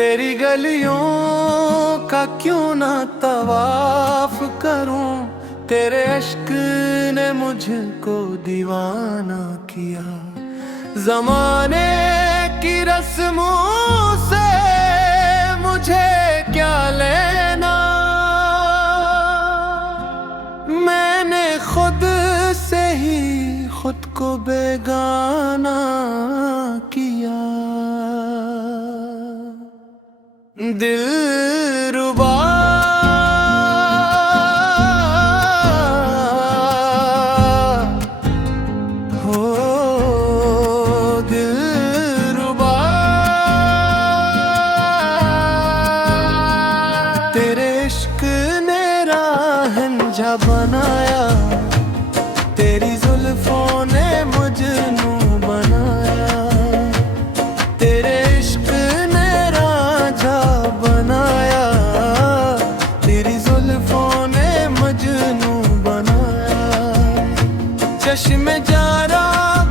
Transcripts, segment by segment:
तेरी गलियों का क्यों ना तवाफ करूं, तेरे इश्क ने मुझको दीवाना किया। ज़माने की रस्मों से मुझे क्या लेना, मैंने खुद से ही खुद को बेगाना किया। दिलरुबा हो, दिलरुबा तेरे इश्क ने राहंजा बनाया, तेरी जुल्फों ने मजनू बनाया। तेरे इश्क ने रांझा बनाया, तेरी जुल्फों ने मजनू बनाया। चश्मे जारा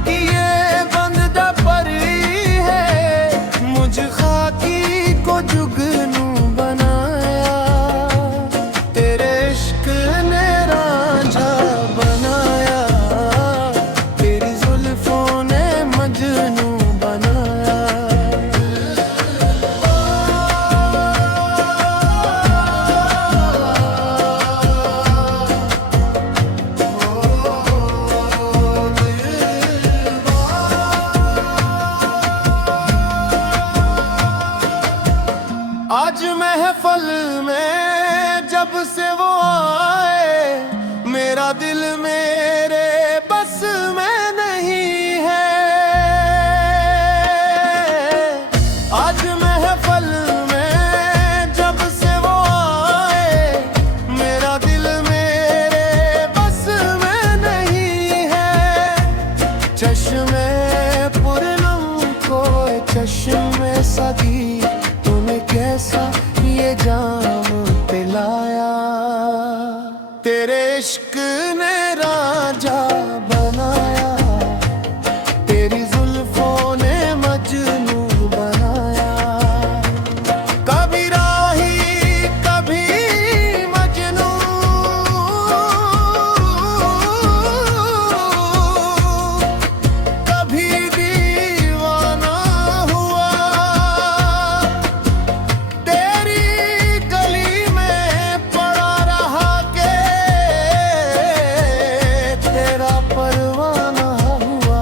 की ये बंद परी है, मुझ खाकी को जुगनू बनाया। तेरे इश्क ने रांझा बनाया, तेरी जुल्फों ने मजनू बनाया। आज महफल में जब से वो आए, मेरा दिल मेरे बस में नहीं है। आज महफल में जब से वो आए, मेरा दिल मेरे बस में नहीं है। चश्मे पुरनम को चश्मे सदी, तूने कैसा ये जाम पिलाया। तेरे इश्क ने रांझा बनाया, तेरी जुल्फों ने मजनू बनाया। कभी राही कभी मजनू, कभी दीवाना हुआ। तेरी गली में पड़ा रहा के तेरा परवाना हुआ।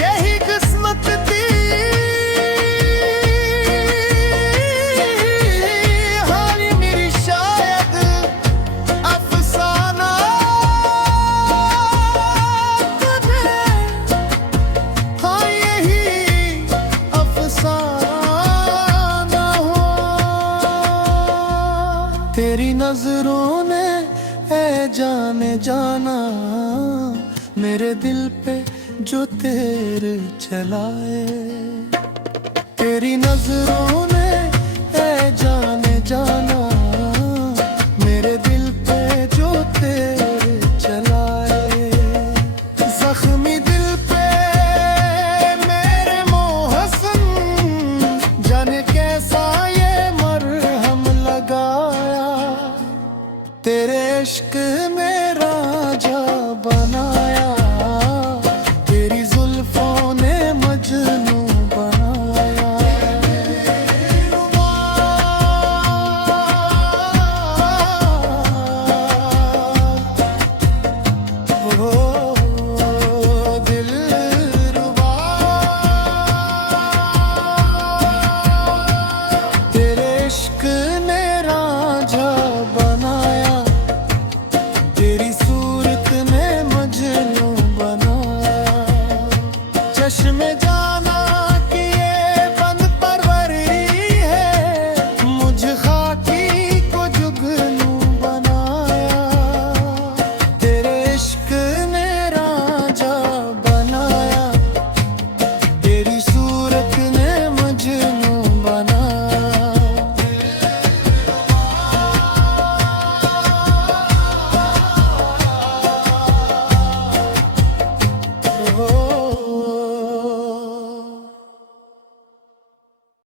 यही किस्मत थी, हारी मेरी शायद अफसाना कटे। हाँ यही अफसाना हुआ। तेरी नजरों ने है जाने जाना, मेरे दिल पे जो तेरे चलाए। तेरी नजरों ने